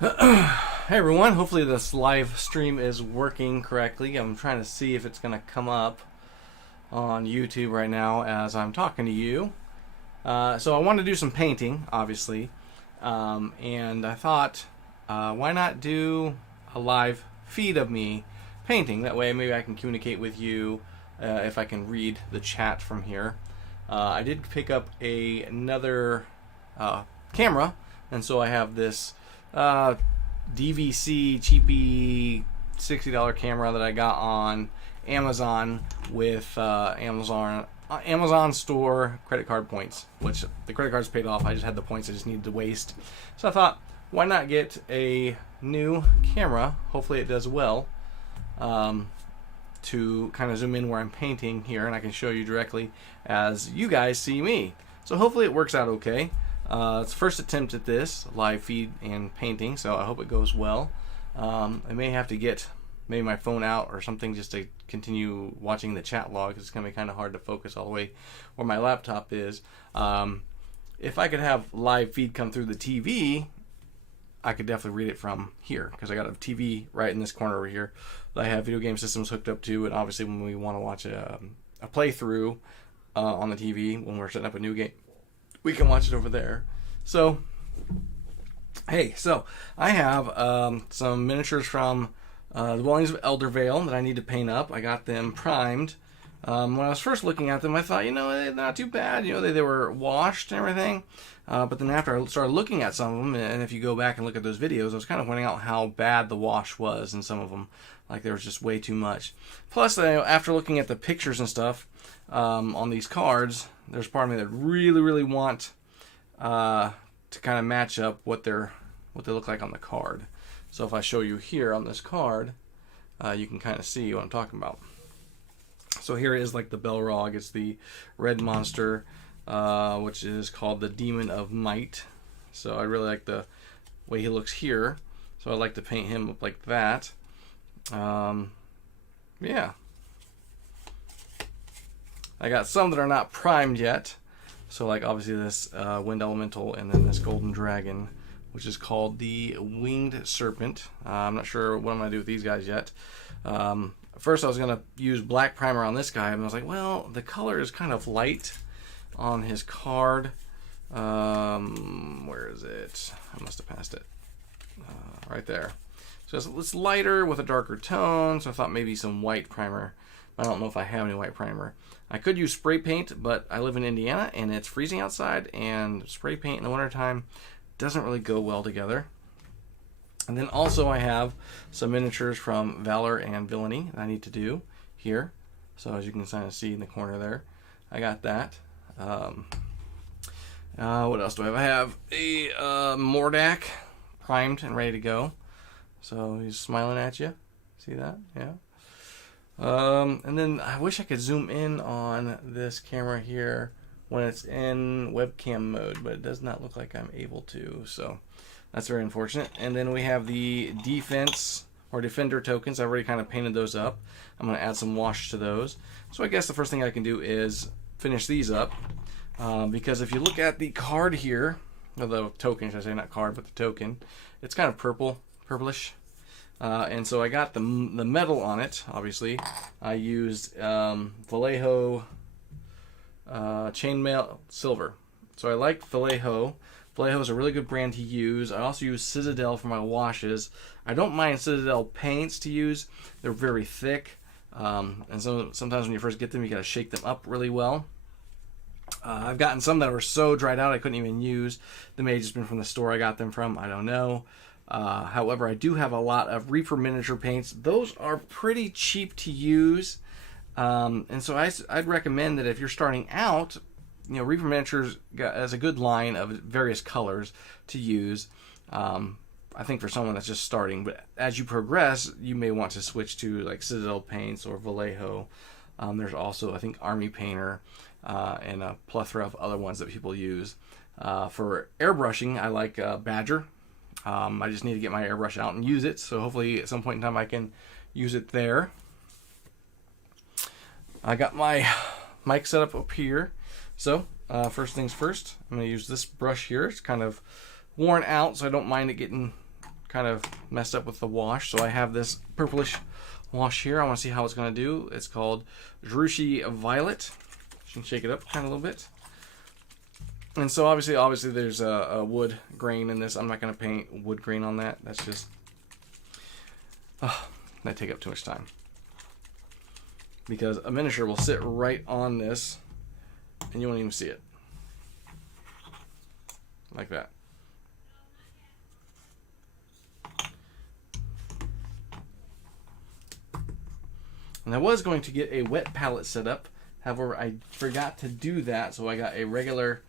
Hey everyone, hopefully this live stream is working correctly. I'm trying to see if it's going to come up on YouTube right now as I'm talking to you. So I want to do some painting, obviously, and I thought, why not do a live feed of me painting? That way maybe I can communicate with you if I can read the chat from here. I did pick up another camera, and so I have this DVC cheapy $60 camera that I got on Amazon with Amazon store credit card points, which the credit card's paid off. I just had the points I just needed to waste. So I thought, why not get a new camera? Hopefully it does well, to kind of zoom in where I'm painting here, and I can show you directly as you guys see me. So hopefully it works out okay. It's the first attempt at this live feed and painting, so I hope it goes well. I may have to get maybe my phone out or something just to continue watching the chat log, because it's going to be kind of hard to focus all the way where my laptop is. If I could have live feed come through the TV, I could definitely read it from here, because I got a TV right in this corner over here that I have video game systems hooked up to, and obviously when we want to watch a playthrough on the TV when we're setting up a new game, we can watch it over there. So, hey, so I have some miniatures from Dwellings of Eldervale that I need to paint up. I got them primed. When I was first looking at them, I thought, they're not too bad. They were washed and everything. But then after I started looking at some of them, and if you go back and look at those videos, I was kind of pointing out how bad the wash was in some of them. Like, there was just way too much. Plus, after looking at the pictures and stuff on these cards, there's part of me that really want to kind of match up what they look like on the card. So if I show you here on this card, you can kind of see what I'm talking about. So here is like the Belrog. It's the red monster, which is called the Demon of Might. So I really like the way he looks here. So I like to paint him up like that. Yeah. I got some that are not primed yet. So like obviously this Wind Elemental, and then this Golden Dragon, which is called the Winged Serpent. I'm not sure what I'm going to do with these guys yet. First I was going to use black primer on this guy, and I was like, well, the color is kind of light on his card. Where is it? I must have passed it. Right there. So it's lighter with a darker tone, so I thought maybe some white primer. I don't know if I have any white primer. I could use spray paint, but I live in Indiana and it's freezing outside, and spray paint in the wintertime doesn't really go well together. And then also I have some miniatures from Valor and Villainy that I need to do here. So as you can kind of see in the corner there, I got that. What else do I have? I have a Mordak primed and ready to go. So he's smiling at you. See that? Yeah. And then I wish I could zoom in on this camera here when it's in webcam mode, but it does not look like I'm able to, so that's very unfortunate. And then we have the defense or defender tokens. I've already kind of painted those up. I'm going to add some wash to those. So I guess the first thing I can do is finish these up, because if you look at the card here, or the token, should I say, not card, but the token, it's kind of purplish. And so I got the metal on it, obviously. I used Vallejo chainmail silver. So I like Vallejo. Vallejo is a really good brand to use. I also use Citadel for my washes. I don't mind Citadel paints to use. They're very thick. And sometimes when you first get them, you got to shake them up really well. I've gotten some that were so dried out I couldn't even use. They may have just been from the store I got them from. I don't know. However, I do have a lot of Reaper miniature paints. Those are pretty cheap to use, and so I'd recommend that if you're starting out, Reaper miniatures has a good line of various colors to use. I think for someone that's just starting, but as you progress, you may want to switch to like Citadel paints or Vallejo. There's also, I think, Army Painter, and a plethora of other ones that people use. For airbrushing, I like Badger. I just need to get my airbrush out and use it, so hopefully at some point in time I can use it there. I got my mic set up here. So first things first, I'm going to use this brush here. It's kind of worn out, so I don't mind it getting kind of messed up with the wash, so I have this purplish wash here. I want to see how it's going to do. It's called Drushi Violet. You can shake it up kind of a little bit. And so obviously there's a wood grain in this. I'm not going to paint wood grain on that. That's just, that take up too much time. Because a miniature will sit right on this and you won't even see it. Like that. And I was going to get a wet palette set up. However, I forgot to do that, so I got a regular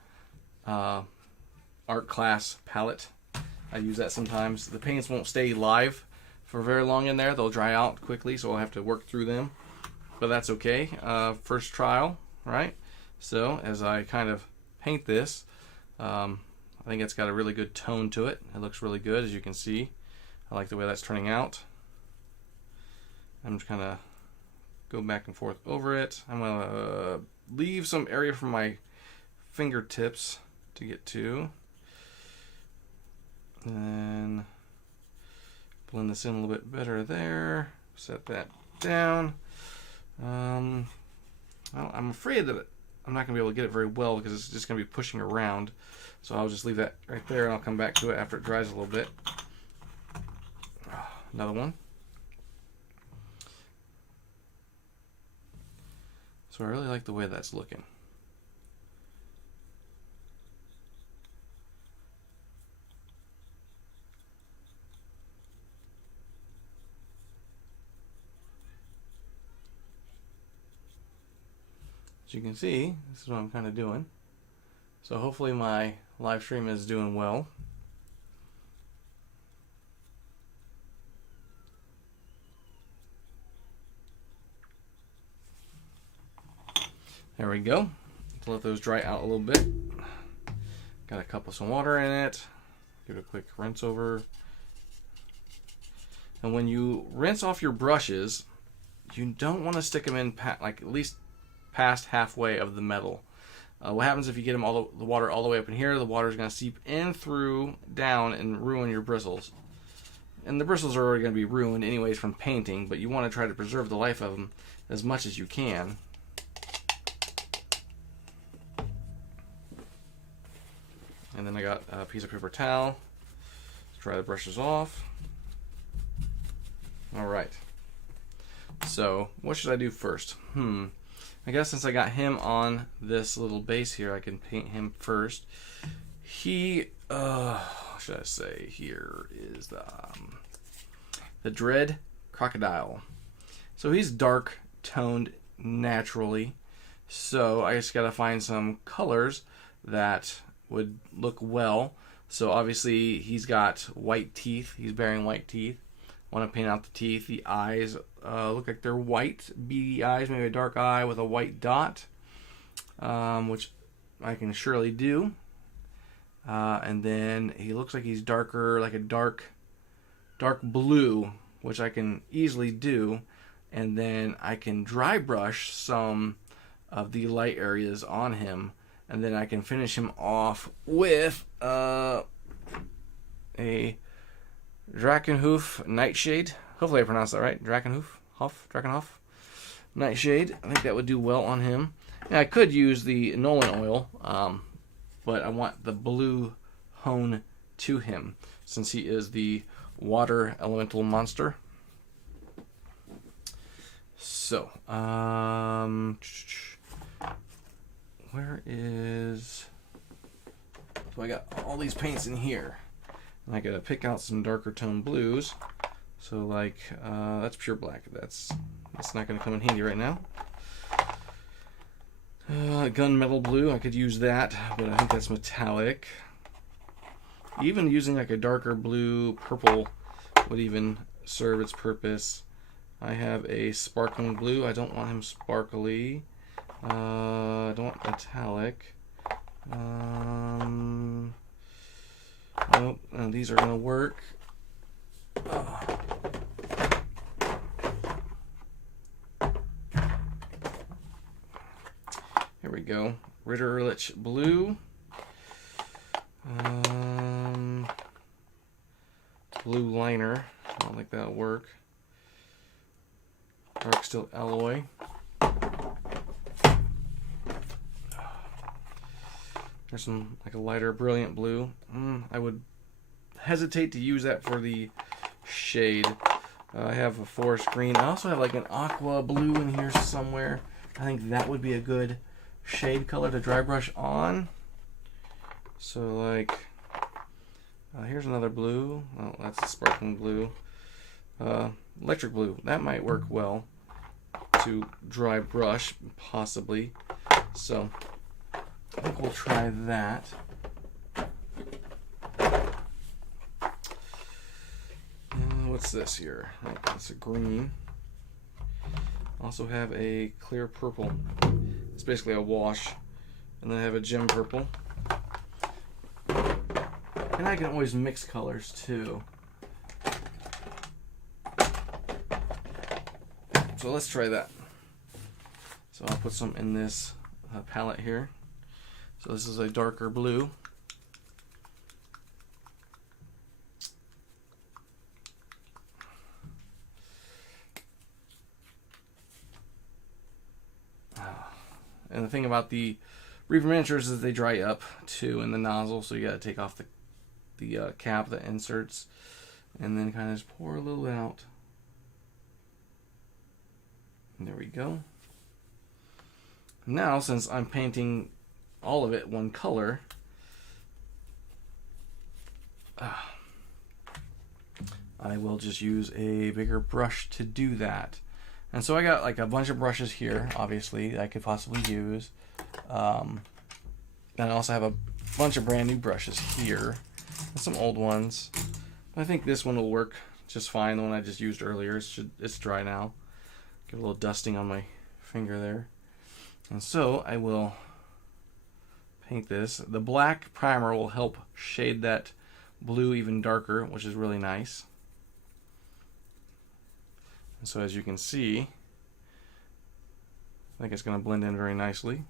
art class palette. I use that sometimes. The paints won't stay live for very long in there. They'll dry out quickly, so I'll have to work through them. But that's okay. First trial, right? So as I kind of paint this, I think it's got a really good tone to it. It looks really good, as you can see. I like the way that's turning out. I'm just kind of go back and forth over it. I'm going to leave some area for my fingertips to get to. And then blend this in a little bit better there. Set that down. Well, I'm afraid that I'm not going to be able to get it very well because it's just going to be pushing around. So I'll just leave that right there and I'll come back to it after it dries a little bit. Another one. So I really like the way that's looking. As you can see, this is what I'm kind of doing. So hopefully my live stream is doing well. There we go. Let's let those dry out a little bit. Got a cup of some water in it. Give it a quick rinse over. And when you rinse off your brushes, you don't want to stick them in like at least past halfway of the metal. What happens if you get them the water all the way up in here? The water is going to seep in through down and ruin your bristles. And the bristles are already going to be ruined anyways from painting, but you want to try to preserve the life of them as much as you can. And then I got a piece of paper towel to dry the brushes off. Alright. So, what should I do first? I guess since I got him on this little base here, I can paint him first. He, what should I say? Here is the Dread Crocodile. So he's dark toned naturally. So I just gotta find some colors that would look well. So obviously he's got white teeth. He's bearing white teeth. Want to paint out the teeth. The eyes look like they're white, beady eyes, maybe a dark eye with a white dot, which I can surely do. And then he looks like he's darker, like a dark blue, which I can easily do. And then I can dry brush some of the light areas on him, and then I can finish him off with a Drakenhoof Nightshade. Hopefully I pronounced that right. Drakenhof Nightshade. I think that would do well on him. And I could use the Nolan oil, but I want the blue hone to him since he is the water elemental monster. So, where is... So I got all these paints in here. And I gotta pick out some darker tone blues. So like, that's pure black. That's not gonna come in handy right now. Gunmetal blue, I could use that, but I think that's metallic. Even using like a darker blue, purple would even serve its purpose. I have a sparkling blue. I don't want him sparkly. I don't want metallic. Nope, these are gonna work. Here we go. Ritterlich blue. blue liner. I don't think that'll work. Dark steel alloy. There's some like a lighter brilliant blue. I would hesitate to use that for the shade. I have a forest green. I also have like an aqua blue in here somewhere. I think that would be a good shade color to dry brush on. So like, here's another blue. Oh, that's a sparkling blue. Electric blue. That might work well to dry brush, possibly. So I think we'll try that. What's this here? It's a green. Also have a clear purple. It's basically a wash. And then I have a gem purple. And I can always mix colors too. So let's try that. So I'll put some in this palette here. So this is a darker blue. And the thing about the Reaver miniatures is they dry up too in the nozzle, so you got to take off the cap that inserts, and then kind of just pour a little out. And there we go. Now, since I'm painting all of it one color, I will just use a bigger brush to do that. And so I got like a bunch of brushes here, obviously, that I could possibly use. And I also have a bunch of brand new brushes here, and some old ones. I think this one will work just fine. The one I just used earlier, it's dry now. Get a little dusting on my finger there. And so I will paint this. The black primer will help shade that blue even darker, which is really nice. And so as you can see, I think it's going to blend in very nicely.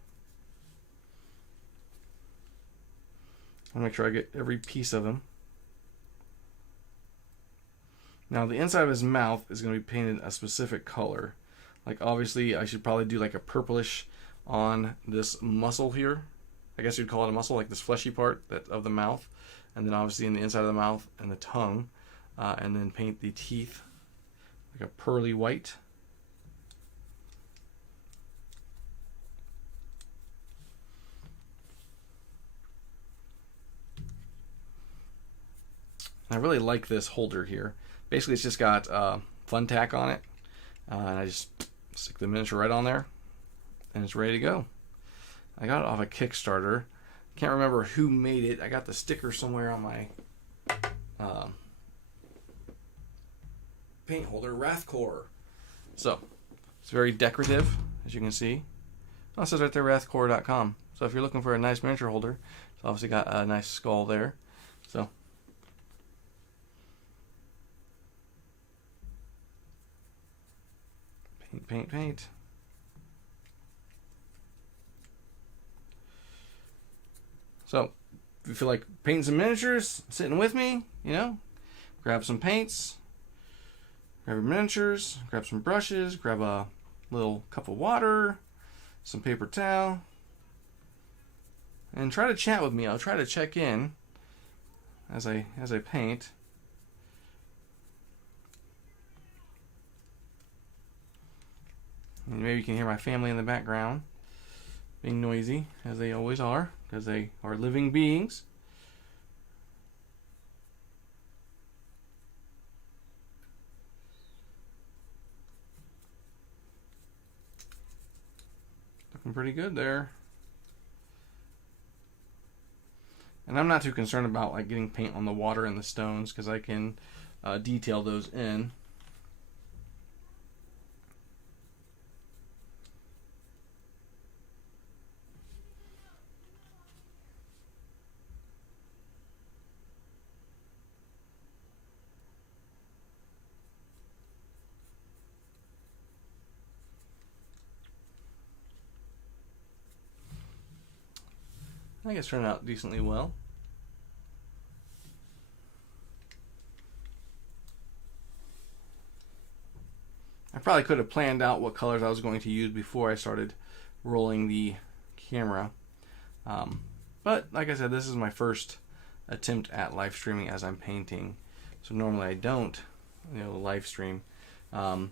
I'll make sure I get every piece of him. Now the inside of his mouth is going to be painted a specific color. Like obviously I should probably do like a purplish on this muscle here. I guess you'd call it a muscle, like this fleshy part of the mouth. And then obviously in the inside of the mouth and the tongue. And then paint the teeth like a pearly white. I really like this holder here. Basically it's just got fun tack on it. And I just stick the miniature right on there and it's ready to go. I got it off a Kickstarter. Can't remember who made it. I got the sticker somewhere on my paint holder, Wrathcore. So it's very decorative, as you can see. Oh, it says right there, wrathcore.com. So if you're looking for a nice miniature holder, it's obviously got a nice skull there. So paint, paint, paint. So if you feel like painting some miniatures, sitting with me, you know, grab some paints, grab your miniatures, grab some brushes, grab a little cup of water, some paper towel, and try to chat with me. I'll try to check in as I paint. And maybe you can hear my family in the background being noisy, as they always are, because they are living beings. Looking pretty good there. And I'm not too concerned about like getting paint on the water and the stones, because I can detail those in. I think it's turned out decently well. probably could have planned out what colors I was going to use before I started rolling the camera. But like I said, this is my first attempt at live streaming as I'm painting. So normally I don't, live stream.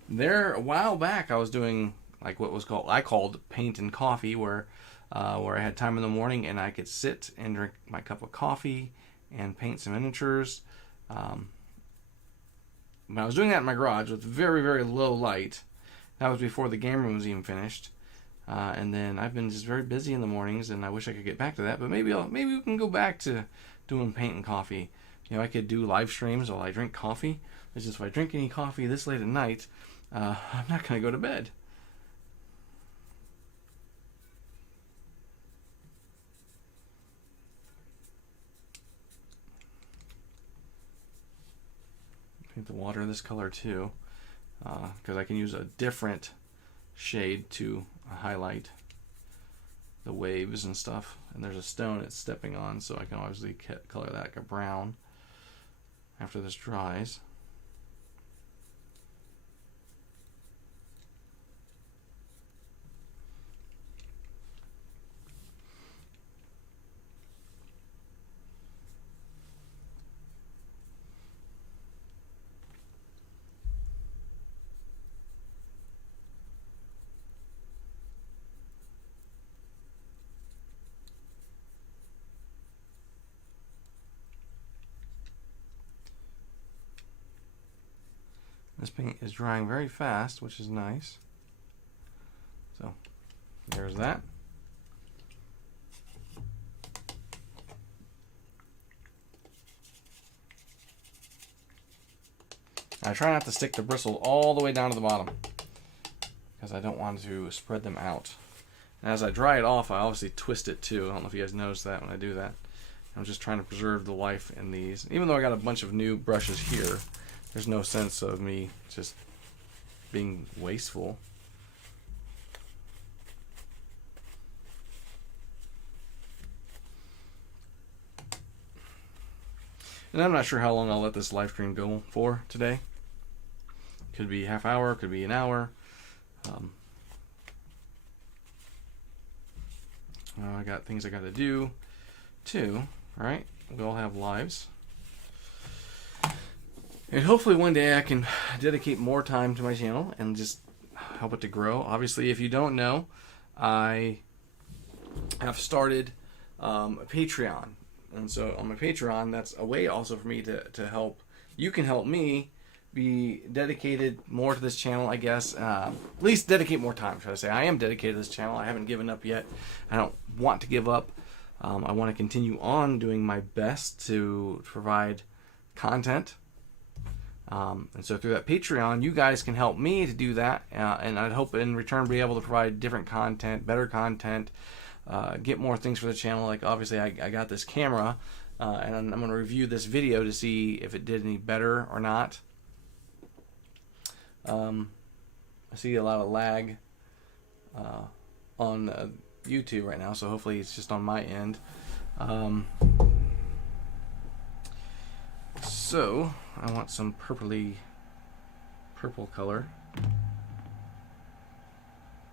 There a while back I was doing like what was called paint and coffee, where I had time in the morning and I could sit and drink my cup of coffee and paint some miniatures. But I was doing that in my garage with very, very low light. That was before the game room was even finished. And then I've been just very busy in the mornings, and I wish I could get back to that. But maybe we can go back to doing paint and coffee. I could do live streams while I drink coffee. It's just if I drink any coffee this late at night, I'm not going to go to bed. Paint the water this color too, because I can use a different shade to highlight the waves and stuff. And there's a stone it's stepping on, so I can obviously color that like a brown after this dries. This paint is drying very fast, which is nice. So there's that. I try not to stick the bristles all the way down to the bottom because I don't want to spread them out. And as I dry it off, I obviously twist it too. I don't know if you guys noticed that when I do that. I'm just trying to preserve the life in these. Even though I got a bunch of new brushes here, there's no sense of me just being wasteful. And I'm not sure how long I'll let this live stream go for today. Could be half hour, could be an hour. I got things I got to do too, right? We all have lives. And hopefully one day I can dedicate more time to my channel and just help it to grow. Obviously, if you don't know, I have started a Patreon. And so on my Patreon, that's a way also for me to help. You can help me be dedicated more to this channel, I guess. At least dedicate more time, should I say. I am dedicated to this channel. I haven't given up yet. I don't want to give up. I want to continue on doing my best to provide content. And so through that Patreon, you guys can help me to do that, and I'd hope in return be able to provide different content, better content, get more things for the channel. Like obviously I got this camera, and I'm going to review this video to see if it did any better or not. I see a lot of lag on YouTube right now, so hopefully it's just on my end. So I want some purple color.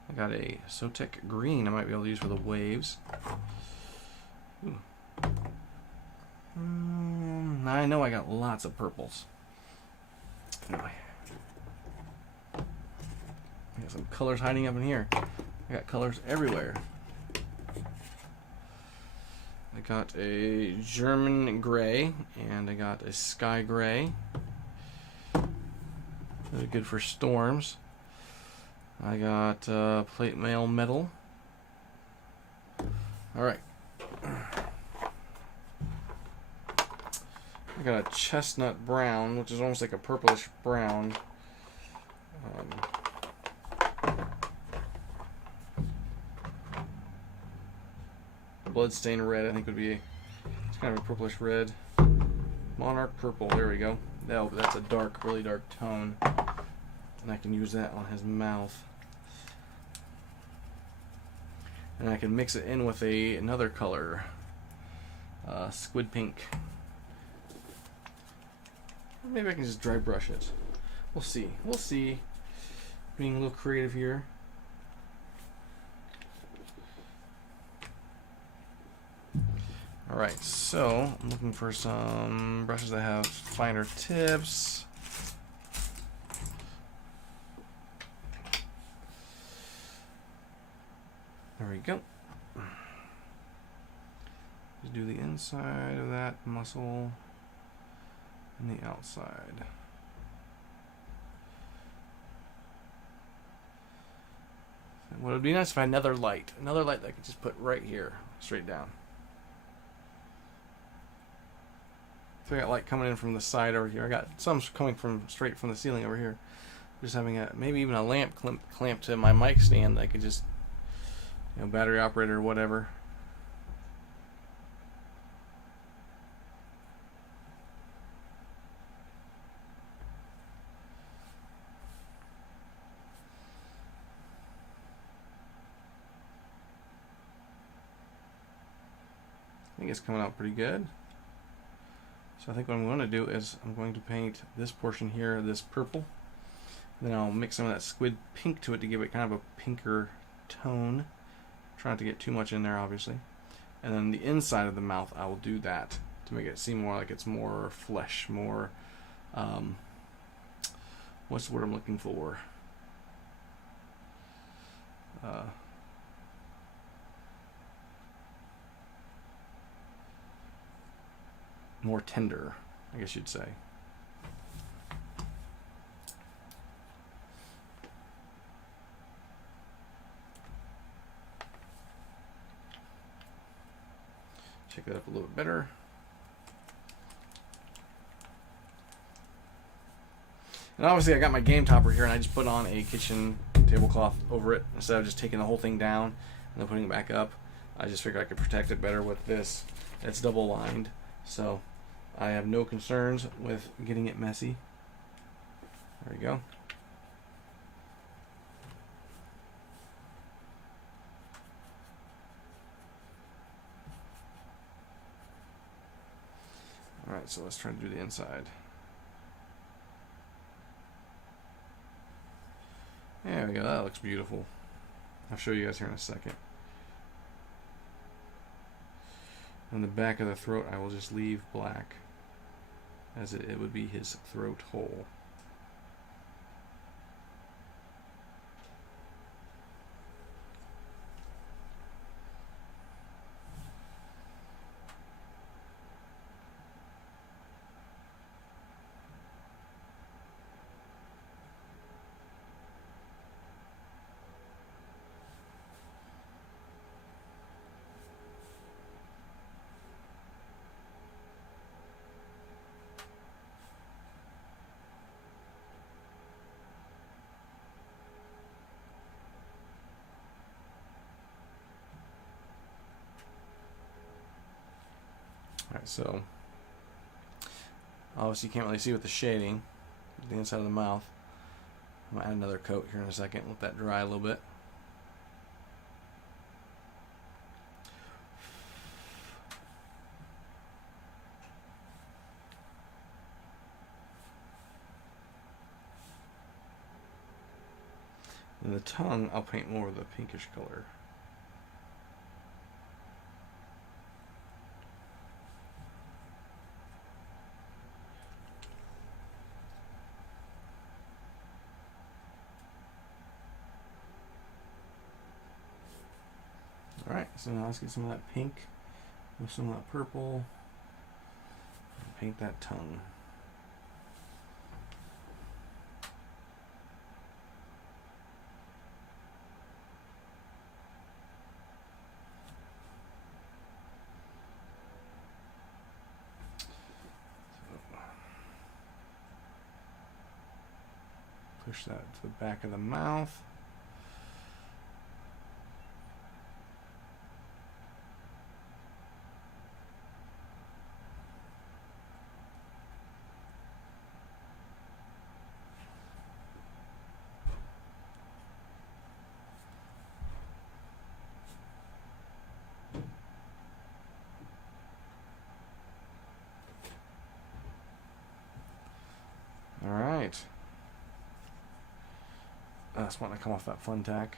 I got a Sotek green I might be able to use for the waves. I know I got lots of purples. Anyway, I got some colors hiding up in here. I got colors everywhere. I got a German gray and I got a sky gray. Really good for storms. I got plate mail metal. Alright. I got a chestnut brown, which is almost like a purplish brown. Bloodstained red, I think would be, it's kind of a purplish red. Monarch purple, there we go. No, that's a dark, really dark tone. And I can use that on his mouth. And I can mix it in with another color. Squid pink. Maybe I can just dry brush it. We'll see. We'll see. being a little creative here. Alright, so I'm looking for some brushes that have finer tips. There we go. Just do the inside of that muscle and the outside. What would be nice if I had another light that I could just put right here, straight down. So I got light coming in from the side over here. I got some coming from straight from the ceiling over here. Just having a maybe even a lamp clamp to my mic stand that I could just, you know, battery operated or whatever. I think it's coming out pretty good. So I think what I'm going to do is I'm going to paint this portion here, this purple. Then I'll mix some of that squid pink to it to give it kind of a pinker tone. Try not to get too much in there, obviously. And then the inside of the mouth, I will do that to make it seem more like it's more flesh, more, what's the word I'm looking for? More tender, I guess you'd say. Check that up a little bit better. And obviously I got my game topper here and I just put on a kitchen tablecloth over it instead of just taking the whole thing down and then putting it back up. I just figured I could protect it better with this. It's double lined, so I have no concerns with getting it messy. There we go. Alright, so let's try to do the inside. There we go, that looks beautiful. I'll show you guys here in a second. On the back of the throat, I will just leave black, as it would be his throat hole. Alright, so obviously you can't really see with the shading, the inside of the mouth. I'm going to add another coat here in a second, let that dry a little bit. And the tongue, I'll paint more of the pinkish color. Alright, so now let's get some of that pink with some of that purple and paint that tongue. Push that to the back of the mouth. All right. just want to come off that fun tack.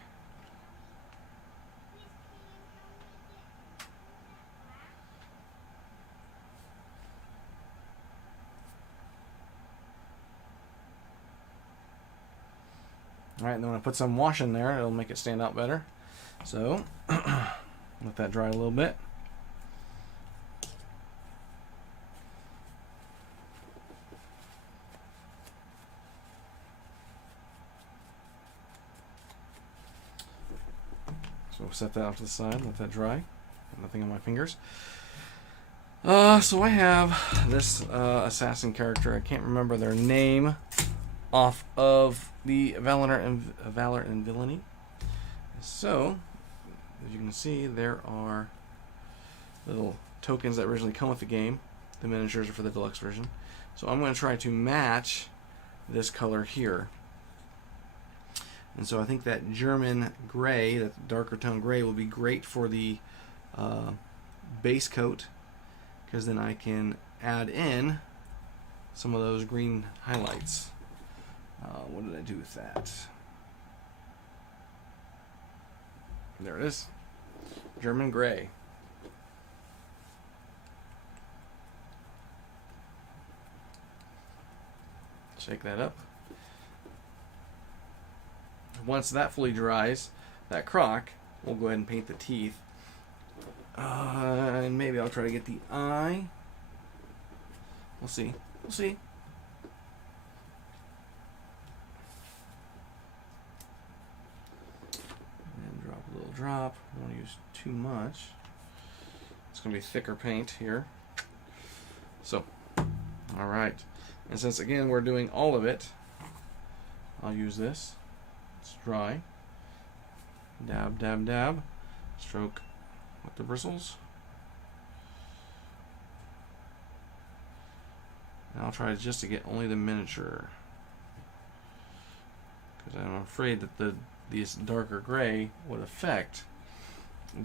Alright, and then when I put some wash in there, it'll make it stand out better. So, let that dry a little bit. So we'll set that off to the side, let that dry. Nothing on my fingers. So I have this assassin character. I can't remember their name off of the Valor and Villainy. So, as you can see, there are little tokens that originally come with the game. The miniatures are for the deluxe version. So I'm going to try to match this color here. And so I think that German gray, that darker tone gray, will be great for the base coat, because then I can add in some of those green highlights. What did I do with that? There it is. German gray. Shake that up. Once that fully dries, that Croc, we'll go ahead and paint the teeth. And maybe I'll try to get the eye. We'll see. We'll see. And drop a little drop. I don't want to use too much. It's going to be thicker paint here. So, alright. And since, again, we're doing all of it, I'll use this. It's dry. Dab, dab, dab. Stroke with the bristles. And I'll try just to get only the miniature, because I'm afraid that this darker gray would affect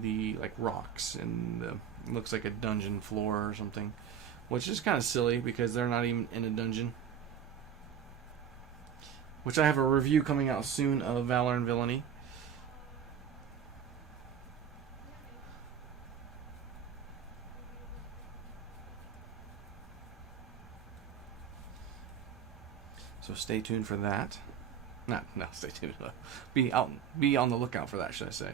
the rocks and it looks like a dungeon floor or something, which is kind of silly because they're not even in a dungeon. Which I have a review coming out soon of Valor and Villainy. So stay tuned for that. No, stay tuned. Be on the lookout for that, should I say.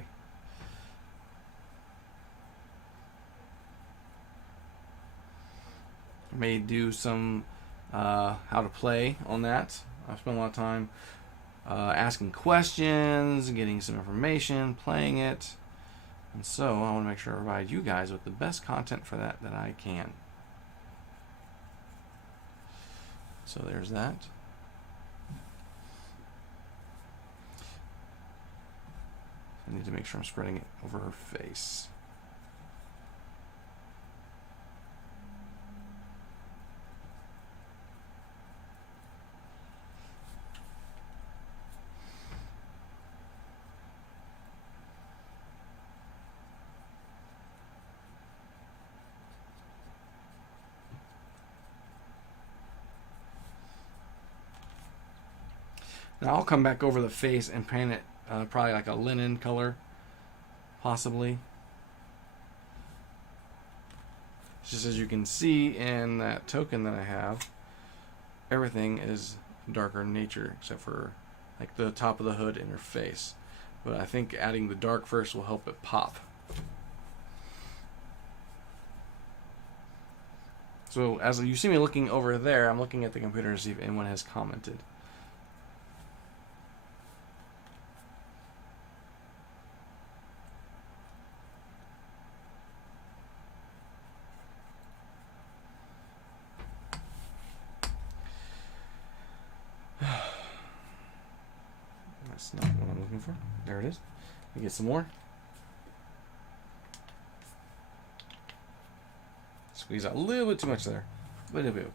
I may do some how to play on that. I've spent a lot of time asking questions, getting some information, playing it. And so I want to make sure I provide you guys with the best content for that I can. So there's that. I need to make sure I'm spreading it over her face. Now I'll come back over the face and paint it probably like a linen color, possibly. Just as you can see in that token that I have, everything is darker in nature except for like the top of the hood and her face. But I think adding the dark first will help it pop. So as you see me looking over there, I'm looking at the computer to see if anyone has commented. That's not what I'm looking for. There it is. Let me get some more. Squeeze out a little bit too much there. But it'll be okay.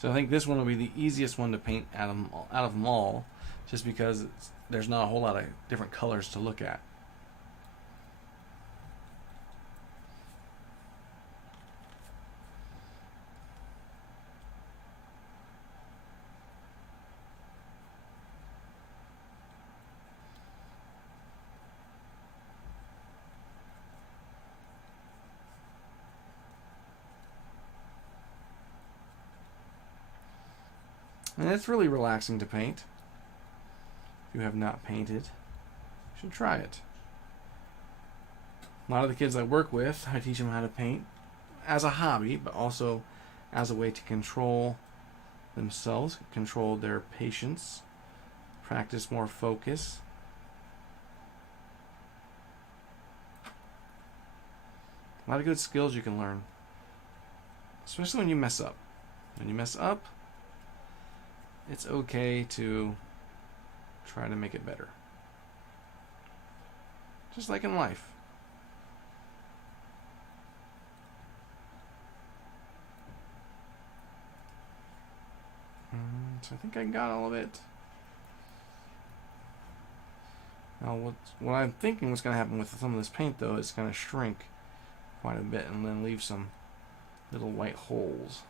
So I think this one will be the easiest one to paint out of them all, just because there's not a whole lot of different colors to look at. And it's really relaxing to paint. If you have not painted, you should try it. A lot of the kids I work with, I teach them how to paint as a hobby, but also as a way to control themselves, control their patience, practice more focus. A lot of good skills you can learn, especially when you mess up. When you mess up, it's okay to try to make it better. Just like in life. So I think I got all of it. Now what I'm thinking what's going to happen with some of this paint, though, is going to shrink quite a bit and then leave some little white holes.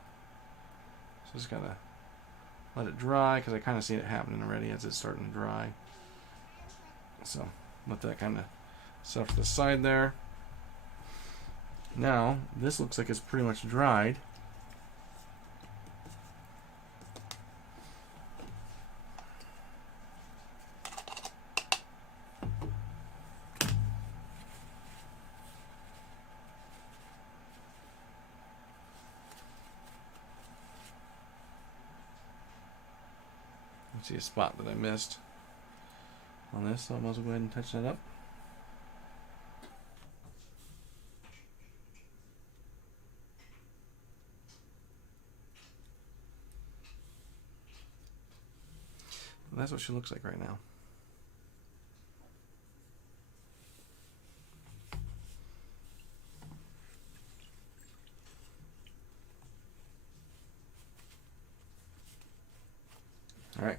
So just got to let it dry, because I kind of see it happening already as it's starting to dry. So let that kind of set to the side there. Now this looks like it's pretty much dried. I see a spot that I missed on this, so I might as well go ahead and touch that up. And that's what she looks like right now. All right.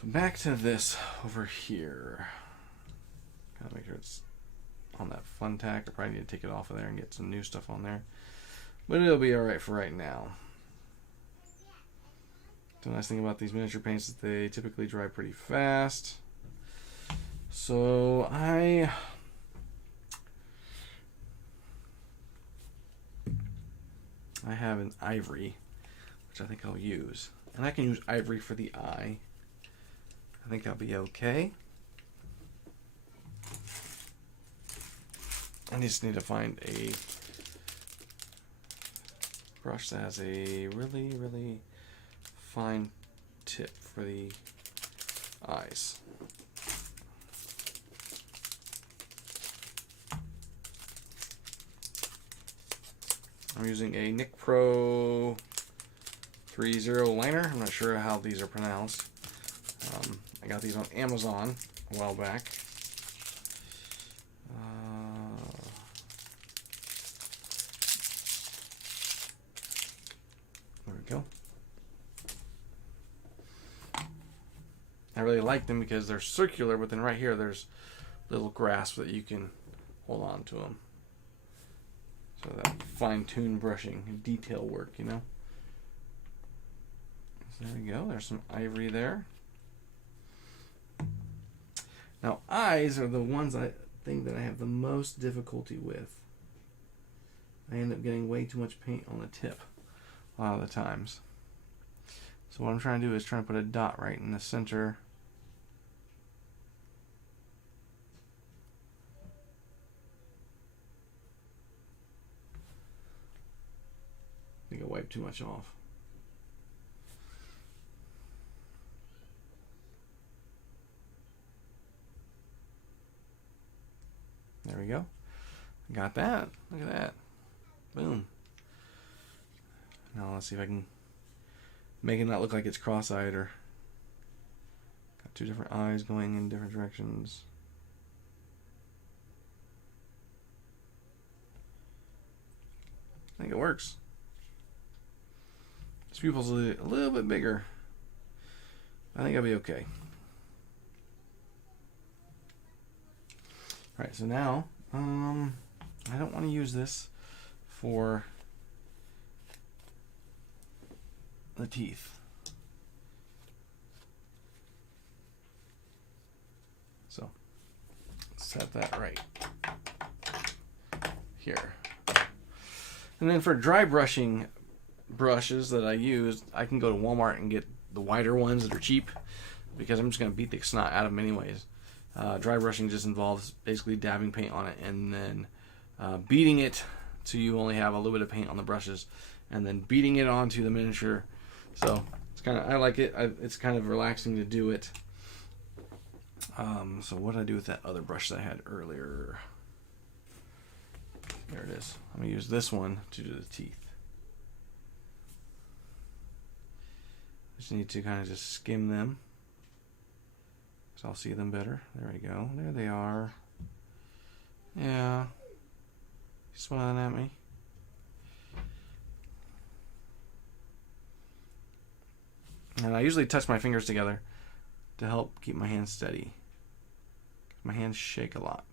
So back to this over here. Gotta make sure it's on that fun tack. I probably need to take it off of there and get some new stuff on there. But it'll be alright for right now. The nice thing about these miniature paints is they typically dry pretty fast. So I have an ivory, which I think I'll use. And I can use ivory for the eye. I think that'll be okay. I just need to find a brush that has a really, really fine tip for the eyes. I'm using a Nick Pro 30 liner. I'm not sure how these are pronounced. I got these on Amazon a while back. There we go. I really like them because they're circular, but then right here there's little grasp that you can hold on to them. So that fine-tuned brushing, detail work, you know. So there we go. There's some ivory there. Now, eyes are the ones I think that I have the most difficulty with. I end up getting way too much paint on the tip a lot of the times. So what I'm trying to do is try to put a dot right in the center. I think I wiped too much off. There we go. Got that. Look at that. Boom. Now let's see if I can make it not look like it's cross-eyed or got two different eyes going in different directions. I think it works. This pupil's a little bit bigger. I think I'll be okay. Alright, so now, I don't want to use this for the teeth. So, set that right here. And then for dry brushing brushes that I use, I can go to Walmart and get the wider ones that are cheap, because I'm just going to beat the snot out of them anyways. Dry brushing just involves basically dabbing paint on it and then beating it so you only have a little bit of paint on the brushes, and then beating it onto the miniature. So it's kind of, I like it. It's kind of relaxing to do it. So what did I do with that other brush that I had earlier? There it is. I'm going to use this one to do the teeth. Just need to kind of just skim them, so I'll see them better. There we go. There they are. Yeah. You smiling at me? And I usually touch my fingers together to help keep my hands steady. My hands shake a lot.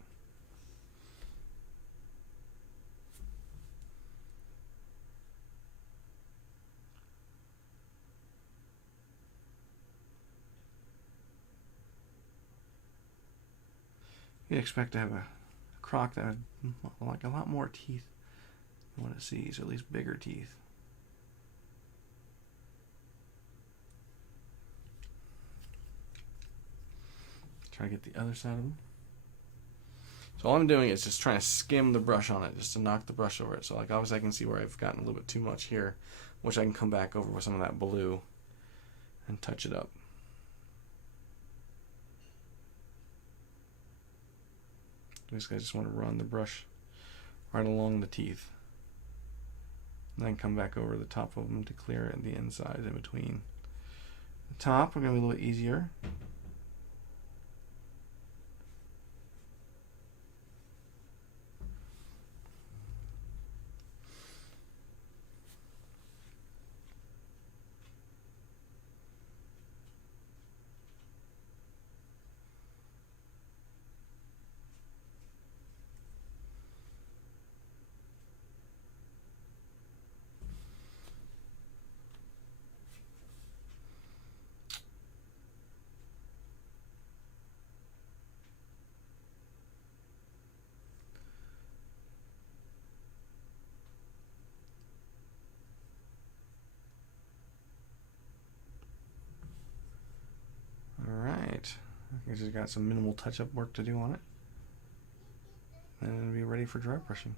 You'd expect to have a croc that had like a lot more teeth than what it sees, or at least bigger teeth. Try to get the other side of them. So all I'm doing is just trying to skim the brush on it, just to knock the brush over it. So like obviously I can see where I've gotten a little bit too much here, which I can come back over with some of that blue and touch it up. Basically I just want to run the brush right along the teeth, and then come back over the top of them to clear the insides in between. The top, we're going to be a little bit easier. I just got some minimal touch-up work to do on it, and be ready for dry brushing.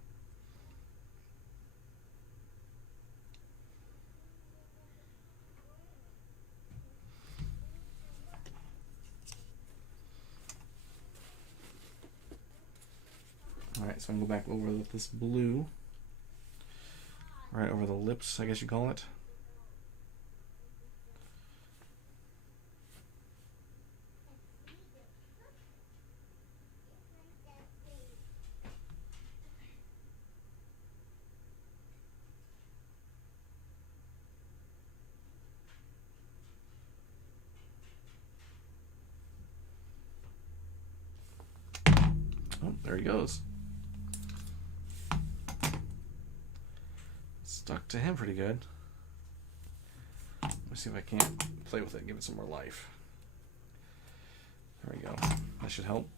Alright, so I'm going to go back over with this blue, right over the lips, I guess you call it. Oh, there he goes. Stuck to him pretty good. Let me see if I can't play with it, give it some more life. There we go. That should help.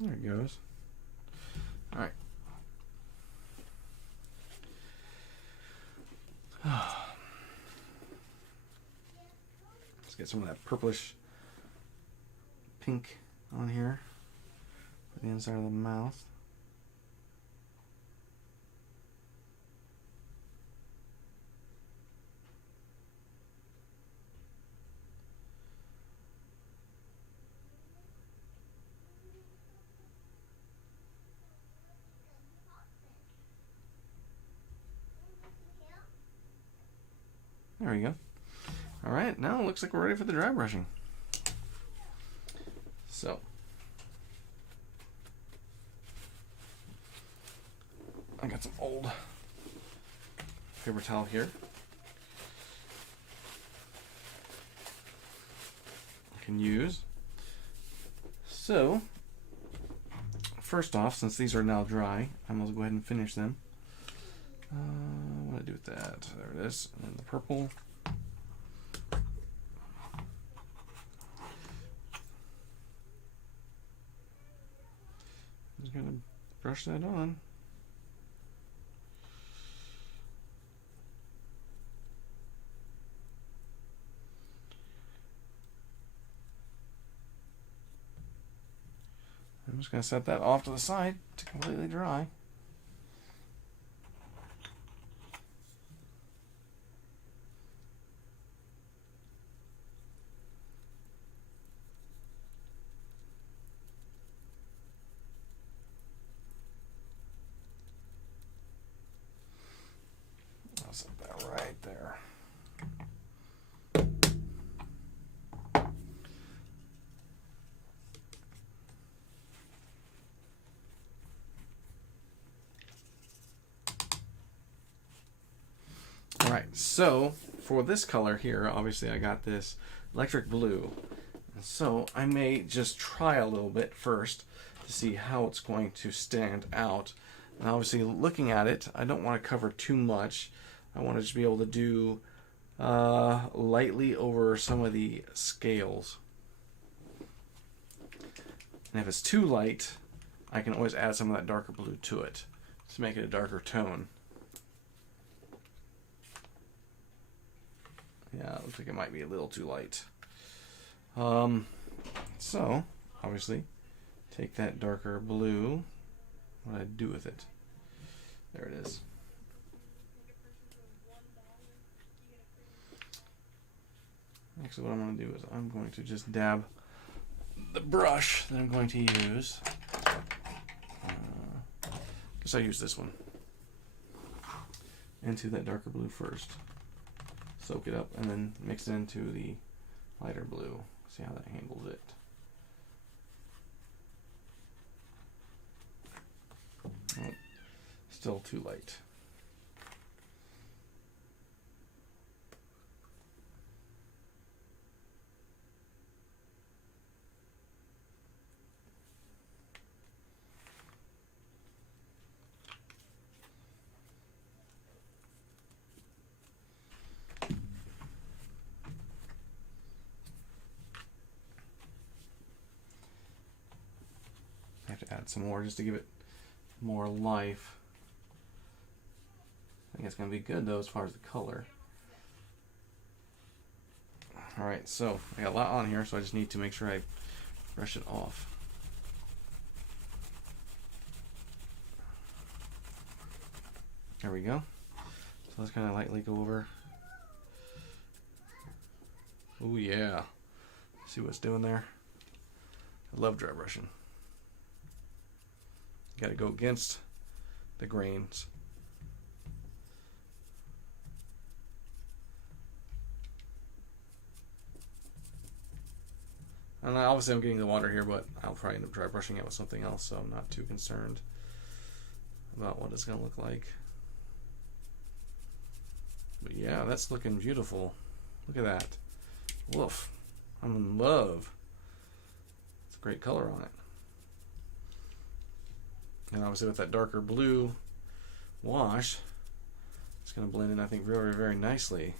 There it goes. All right. Let's get some of that purplish pink on here for the inside of the mouth. There we go. All right, now it looks like we're ready for the dry brushing. So, I got some old paper towel here. I can use. So, first off, since these are now dry, I'm going to go ahead and finish them. What do I do with that? There it is. And then the purple. Just going to brush that on. I'm just going to set that off to the side to completely dry. I'll set that right there. Alright, so for this color here, obviously I got this electric blue. So I may just try a little bit first to see how it's going to stand out. And obviously looking at it, I don't want to cover too much. I want to just be able to do lightly over some of the scales. And if it's too light, I can always add some of that darker blue to it to make it a darker tone. Yeah, it looks like it might be a little too light. So, obviously, take that darker blue. What do I do with it? There it is. Actually, what I'm going to do is I'm going to just dab the brush that I'm going to use. Guess I'll use this one. Into that darker blue first. Soak it up and then mix it into the lighter blue. See how that handles it. Oh, still too light. I have to add some more just to give it more life. I think it's going to be good though as far as the color. Alright, so I got a lot on here, so I just need to make sure I brush it off. There we go. So let's kind of lightly go over. Oh yeah. See what's doing there? I love dry brushing. Got to go against the grains. And obviously I'm getting the water here, but I'll probably end up dry brushing it with something else, so I'm not too concerned about what it's going to look like. But yeah, that's looking beautiful. Look at that. Woof. I'm in love. It's a great color on it. And obviously with that darker blue wash, it's going to blend in, I think, very, very nicely.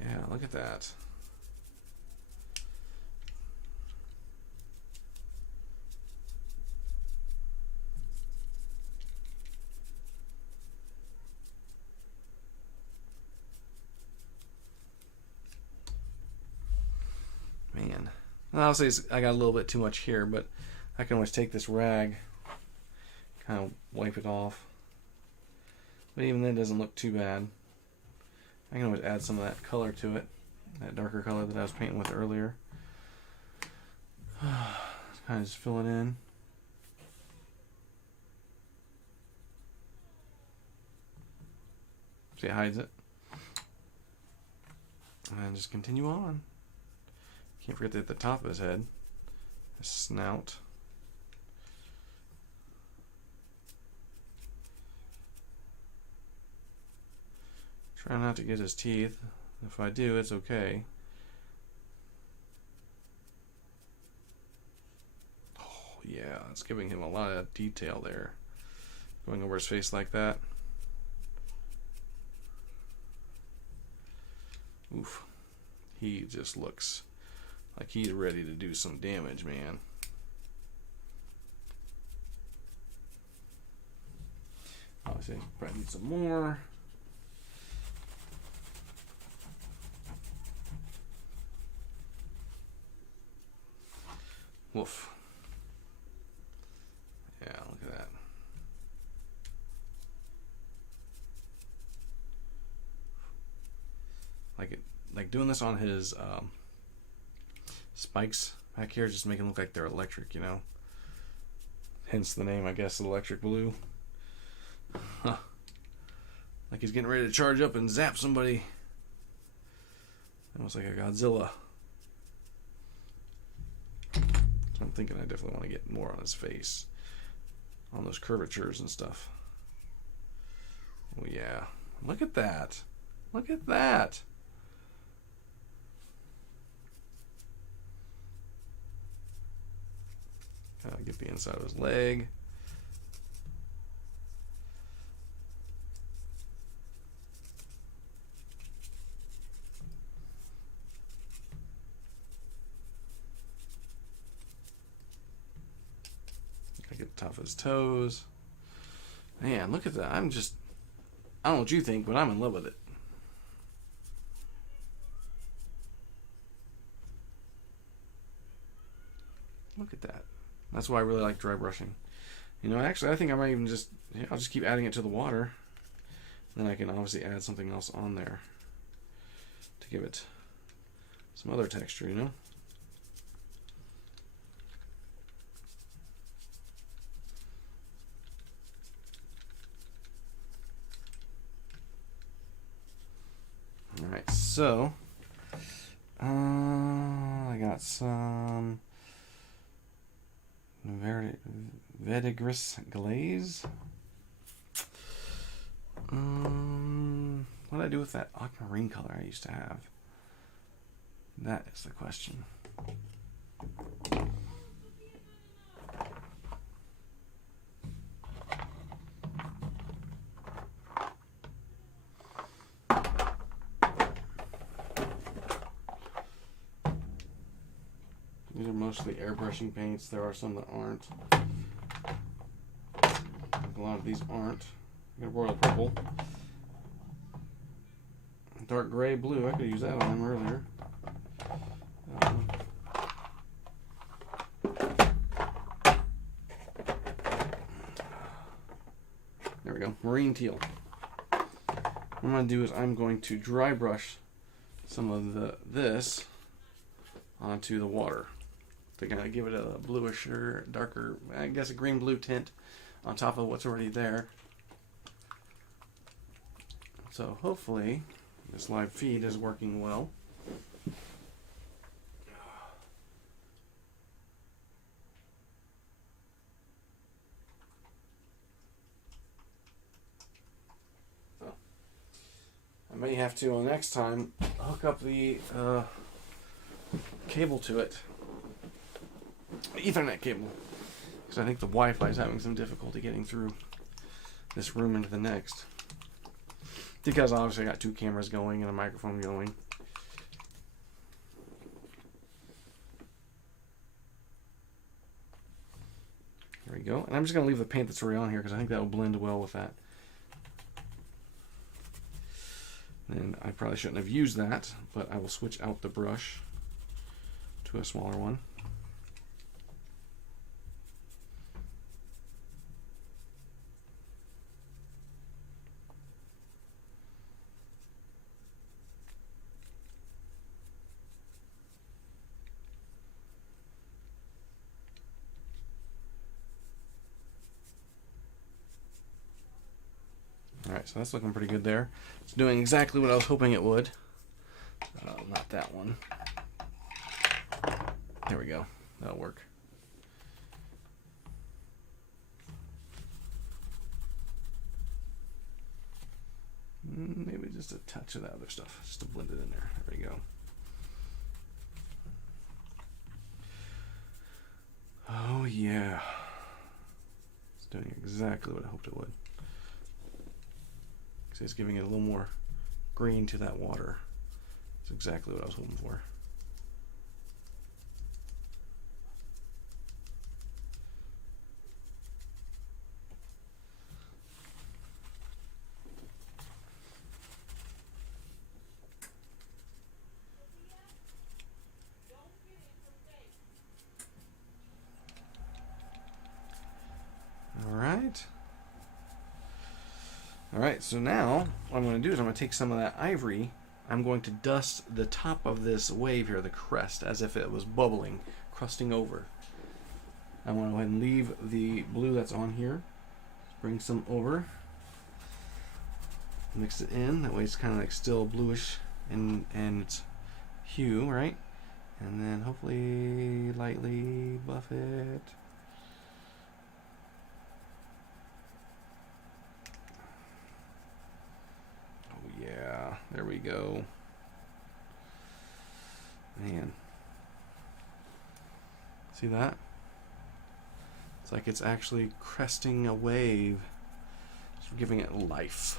Yeah, look at that. Man. And obviously I got a little bit too much here, but I can always take this rag, kind of wipe it off. But even then it doesn't look too bad. I can always add some of that color to it, that darker color that I was painting with earlier. Kind of just fill it in. See, it hides it. And just continue on. Can't forget that at the top of his head, his snout. Try not to get his teeth. If I do, it's okay. Oh, yeah, it's giving him a lot of detail there. Going over his face like that. Oof. He just looks like he's ready to do some damage, man. Obviously, probably need some more. Woof. Yeah, look at that. Like doing this on his spikes back here, just making it look like they're electric, you know. Hence the name, I guess, electric blue. Huh. Like he's getting ready to charge up and zap somebody. Almost like a Godzilla. So I'm thinking I definitely want to get more on his face, on those curvatures and stuff. Oh yeah, look at that. Look at that. Get the inside of his leg. I get the top of his toes. Man, look at that. I don't know what you think, but I'm in love with it. Look at that. That's why I really like dry brushing. You know, actually, I think I might even I'll just keep adding it to the water. Then I can obviously add something else on there to give it some other texture, you know? Alright, so I got some verdigris glaze. What did I do with that aquamarine color I used to have? That is the question. These are mostly airbrushing paints. There are some that aren't. A lot of these aren't. I'm gonna royal purple. Dark gray, blue. I could use that on him earlier. There we go. Marine teal. What I'm going to do is I'm going to dry brush some of this onto the water to kind of give it a bluish or darker, I guess a green-blue tint on top of what's already there. So hopefully this live feed is working well. So I may have to next time hook up the cable to it, Ethernet cable, because I think the Wi-Fi is having some difficulty getting through this room into the next. Because obviously I got two cameras going and a microphone going. There we go. And I'm just going to leave the paint that's already on here because I think that will blend well with that. And I probably shouldn't have used that, but I will switch out the brush to a smaller one. Alright, so that's looking pretty good there. It's doing exactly what I was hoping it would. Not that one. There we go. That'll work. Maybe just a touch of that other stuff, just to blend it in there. There we go. Oh yeah. It's doing exactly what I hoped it would. See, it's giving it a little more green to that water. That's exactly what I was hoping for. Alright, so now what I'm going to do is I'm going to take some of that ivory. I'm going to dust the top of this wave here, the crest, as if it was bubbling, crusting over. I'm going to go ahead and leave the blue that's on here. Bring some over. Mix it in. That way it's kind of like still bluish in its hue, right? And then hopefully lightly buff it. Yeah, there we go. Man. See that? It's like it's actually cresting a wave. Just giving it life.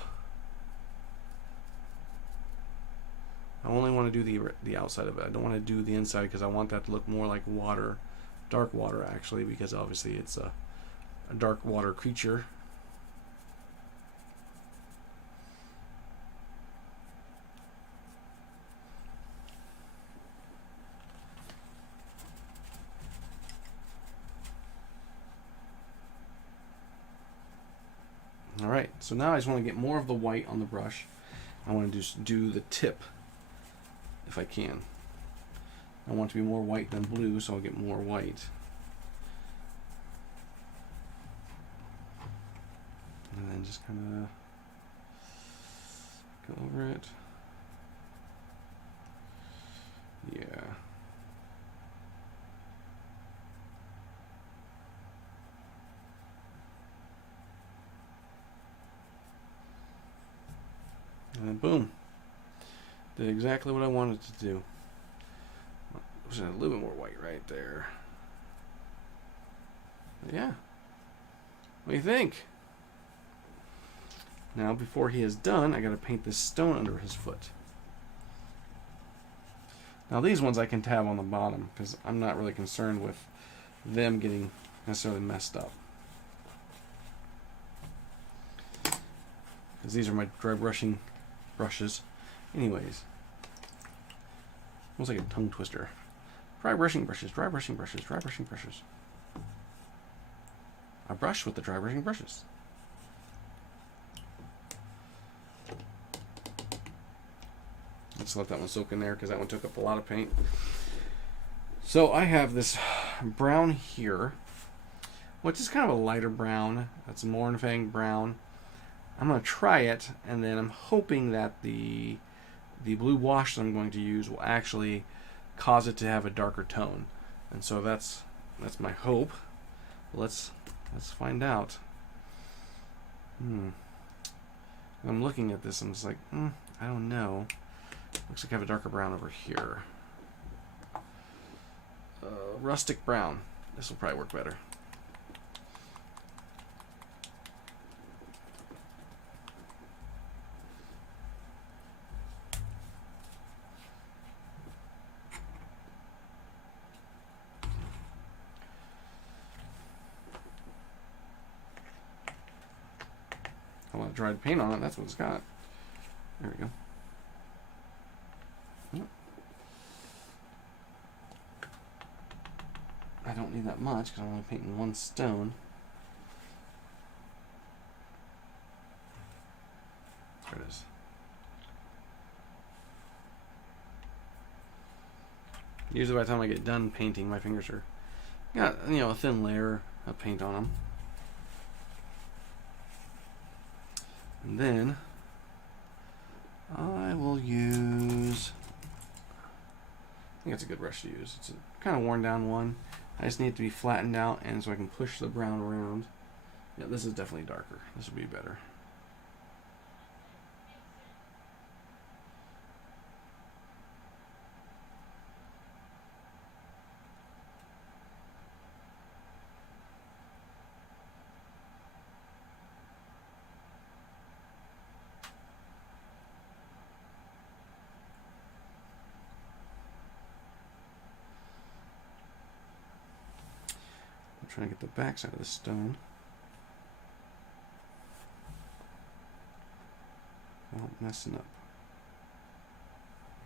I only want to do the outside of it. I don't want to do the inside because I want that to look more like water. Dark water, actually, because obviously it's a dark water creature. Alright, so now I just want to get more of the white on the brush. I want to just do the tip, if I can. I want it to be more white than blue, so I'll get more white. And then just kind of go over it. Yeah. And then boom. Did exactly what I wanted to do. Just a little bit more white right there. But yeah. What do you think? Now, before he is done, I got to paint this stone under his foot. Now, these ones I can tab on the bottom because I'm not really concerned with them getting necessarily messed up. Because these are my dry brushing brushes. Anyways. Almost like a tongue twister. Dry brushing brushes, dry brushing brushes, dry brushing brushes. I brush with the dry brushing brushes. Let's let that one soak in there because that one took up a lot of paint. So I have this brown here, which is kind of a lighter brown. That's Mornfang brown. I'm going to try it, and then I'm hoping that the blue wash that I'm going to use will actually cause it to have a darker tone. And so that's my hope. Let's find out. I'm looking at this, I'm just like, I don't know. Looks like I have a darker brown over here. Rustic brown. This will probably work better. I want dried paint on it. That's what it's got. There we go. I don't need that much because I'm only painting one stone. There it is. Usually by the time I get done painting, my fingers are got, you know, a thin layer of paint on them. And then I will use think it's a good brush to use. It's a kind of worn down one. I just need it to be flattened out, and so I can push the brown around. Yeah, this is definitely darker. This would be better. I'm trying to get the back side of the stone. Oh, messing up.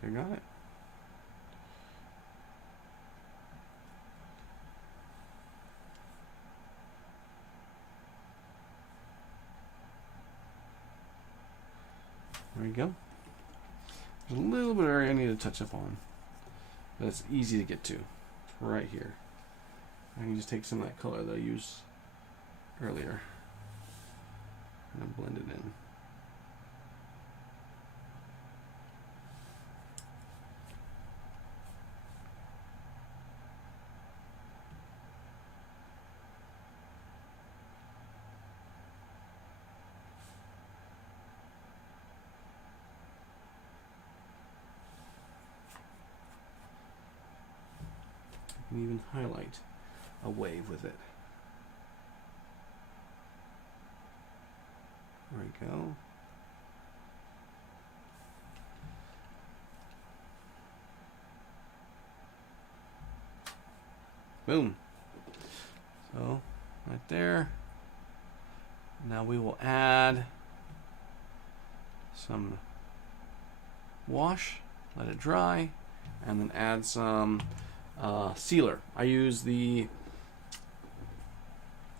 I got it. There we go. There's a little bit of area I need to touch up on, but it's easy to get to. It's right here. I can just take some of that color that I used earlier and blend it in. You can even highlight a wave with it. There we go. Boom. So, right there. Now we will add some wash, let it dry, and then add some sealer. I use the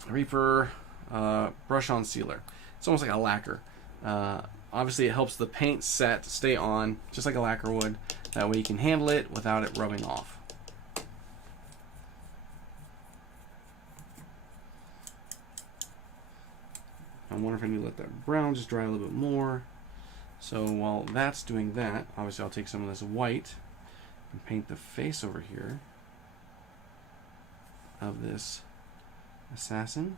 Reaper brush on sealer. It's almost like a lacquer. Obviously it helps the paint set stay on just like a lacquer would. That way you can handle it without it rubbing off. I wonder if I need to let that brown just dry a little bit more. So while that's doing that, obviously I'll take some of this white and paint the face over here of this assassin,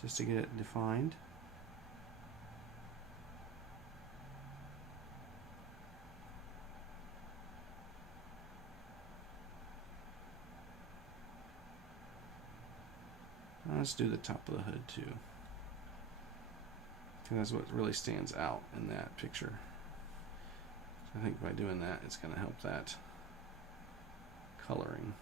just to get it defined. Let's do the top of the hood too, because that's what really stands out in that picture. So I think by doing that, it's going to help that coloring.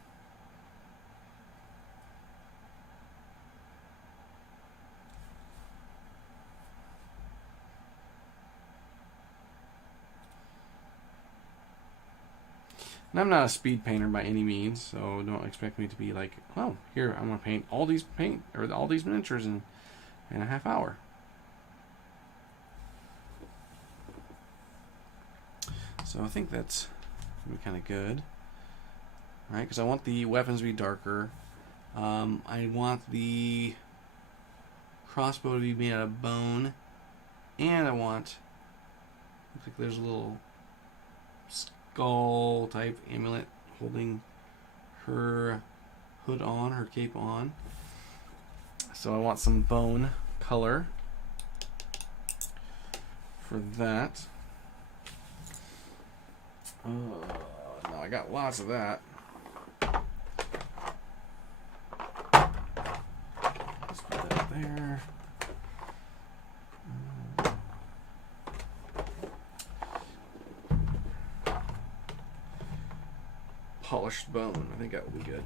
And I'm not a speed painter by any means, so don't expect me to be like, oh, here, I'm going to paint all these miniatures in a half hour. So I think that's going to be kind of good. All right, because I want the weapons to be darker. I want the crossbow to be made out of bone. And I want, looks like there's a little skull type amulet holding her hood on, her cape on. So I want some bone color for that. No, I got lots of that. Let's put that there. Polished bone. I think that will be good.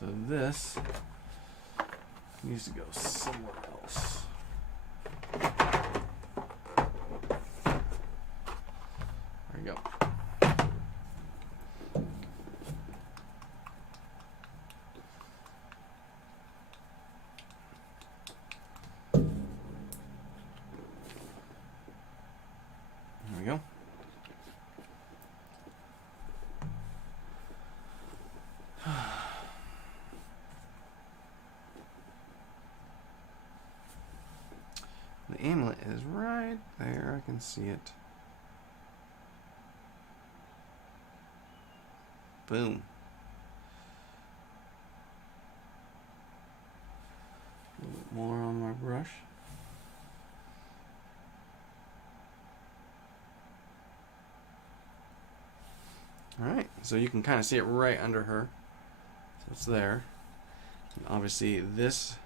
So this needs to go somewhere else. There you go. There we go. right there. I can see it. Boom. A little bit more on my brush. Alright, so you can kind of see it right under her. So it's there. And obviously this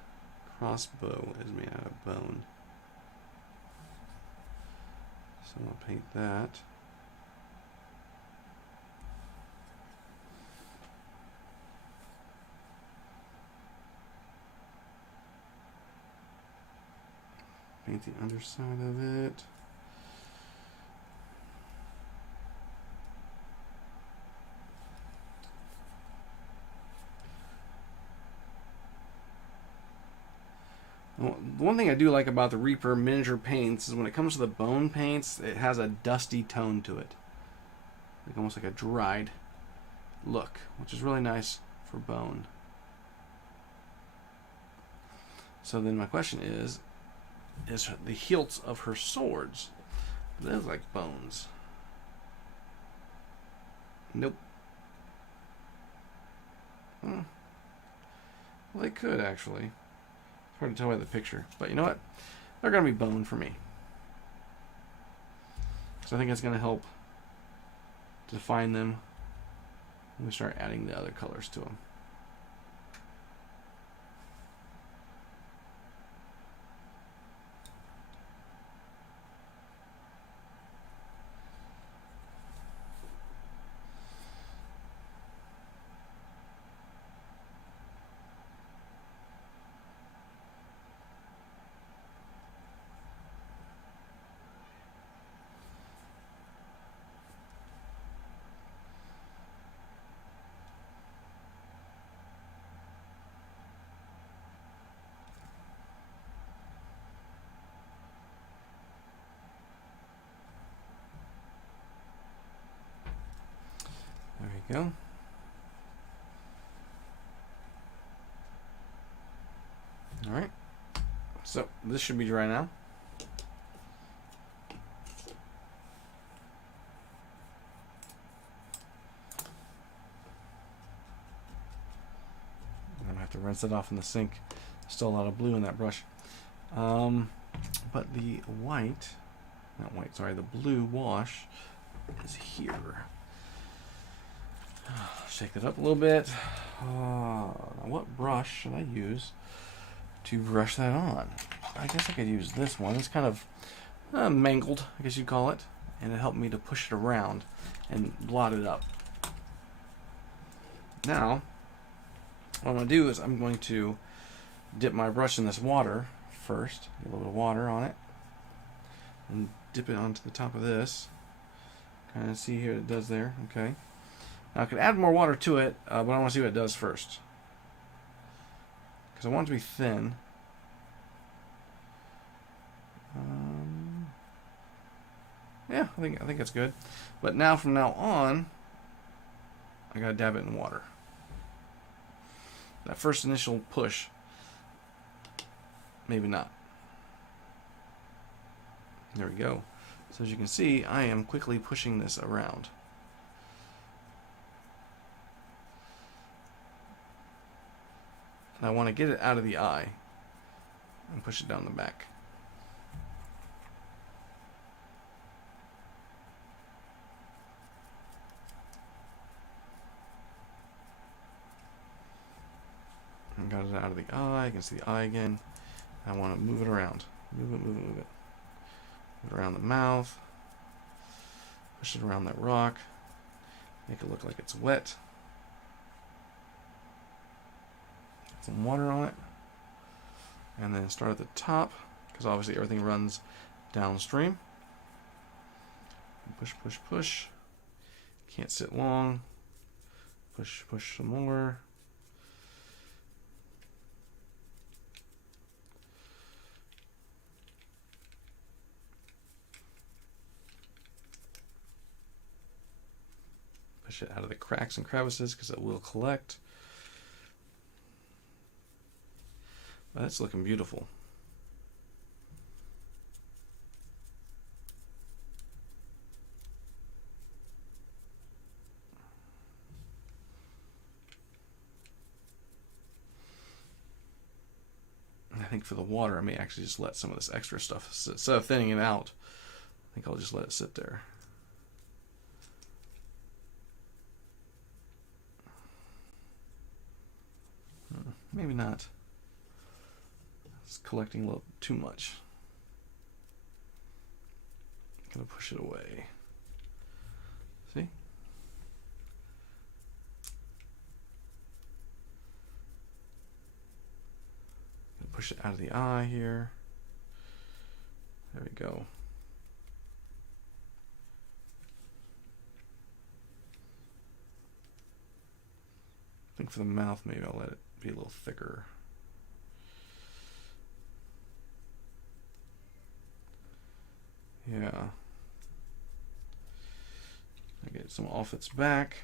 crossbow is made out of bone. So I'll paint that. Paint the underside of it. Well, the one thing I do like about the Reaper miniature paints is when it comes to the bone paints, it has a dusty tone to it. Like almost like a dried look, which is really nice for bone. So then my question is the hilts of her swords, they look like bones. Nope. Well, they could actually. Hard to tell by the picture, but you know what? They're going to be bone for me. So I think it's going to help define them when we start adding the other colors to them. There you go. Alright, so this should be dry now. I'm going to have to rinse it off in the sink. Still a lot of blue in that brush. But the white, not white, sorry, the blue wash is here. Shake it up a little bit. What brush should I use to brush that on? I guess I could use this one. It's kind of mangled, I guess you'd call it, and it helped me to push it around and blot it up. Now, what I'm going to do is I'm going to dip my brush in this water first. Get a little bit of water on it, and dip it onto the top of this. Kind of see here what it does there. Okay. Now I could add more water to it, but I want to see what it does first, because I want it to be thin. Yeah, I think it's good. But now from now on, I gotta dab it in water. That first initial push, maybe not. There we go. So as you can see, I am quickly pushing this around. And I want to get it out of the eye and push it down the back. And got it out of the eye. You can see the eye again. I want to move it around. Move it, move it, move it. Move it around the mouth. Push it around that rock. Make it look like it's wet. Some water on it, and then start at the top, because obviously everything runs downstream. Push, push, push. Can't sit long. Push, push some more. Push it out of the cracks and crevices, because it will collect. That's looking beautiful. think for the water, I may actually just let some of this extra stuff sit. Instead of thinning it out, I think I'll just let it sit there. Maybe not. It's collecting a little too much. I'm gonna push it away. See? Push it out of the eye here. There we go. I think for the mouth, maybe I'll let it be a little thicker. Yeah. I get some off its back.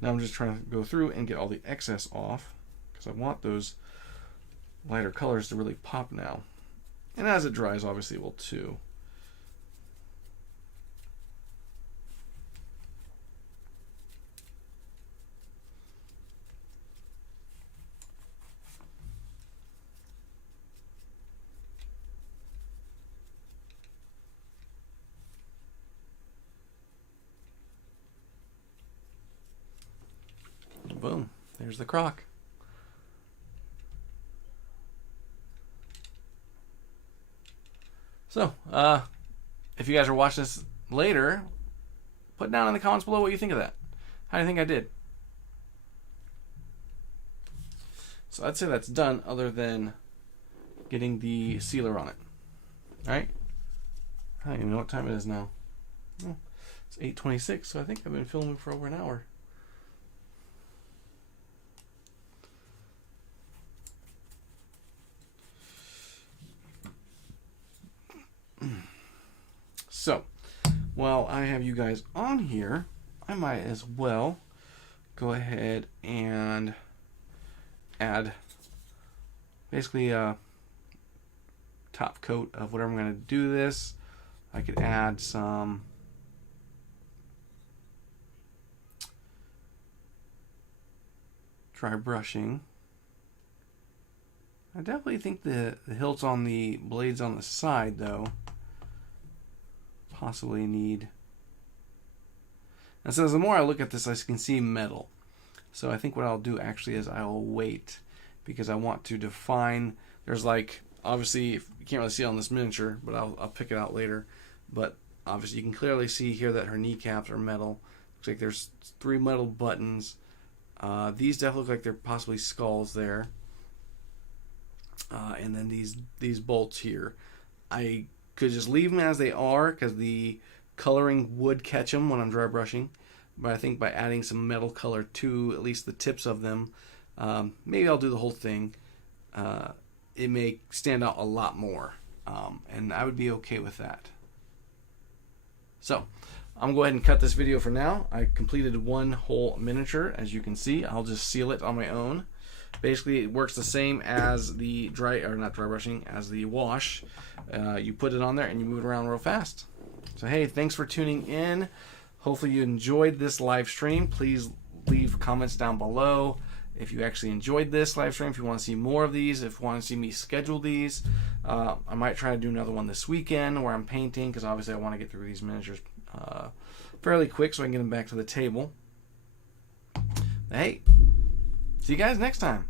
Now I'm just trying to go through and get all the excess off because I want those lighter colors to really pop now. And as it dries, obviously it will too. Boom, there's the Croc. So, if you guys are watching this later, put down in the comments below what you think of that. How do you think I did? So I'd say that's done other than getting the sealer on it. Alright? I don't even know what time it is now. Oh, it's 8:26, so I think I've been filming for over an hour. So, while I have you guys on here, I might as well go ahead and add basically a top coat of whatever I'm going to do this. I could add some dry brushing. I definitely think the hilts on the blades on the side, though, possibly need. And so the more I look at this, I can see metal. So I think what I'll do actually is I'll wait because I want to define. There's like, obviously, you can't really see it on this miniature, but I'll pick it out later. But obviously you can clearly see here that her kneecaps are metal. Looks like there's 3 metal buttons. These definitely look like they're possibly skulls there. And then these bolts here. I could just leave them as they are because the coloring would catch them when I'm dry brushing. But I think by adding some metal color to at least the tips of them, maybe I'll do the whole thing. It may stand out a lot more. And I would be okay with that. So I'm going to go ahead and cut this video for now. I completed one whole miniature. As you can see, I'll just seal it on my own. Basically, it works the same as the not dry brushing, as the wash. You put it on there and you move it around real fast. So hey, thanks for tuning in. Hopefully you enjoyed this live stream. Please leave comments down below if you actually enjoyed this live stream, if you want to see more of these, if you want to see me schedule these. I might try to do another one this weekend where I'm painting, because obviously I want to get through these miniatures fairly quick so I can get them back to the table. Hey, see you guys next time.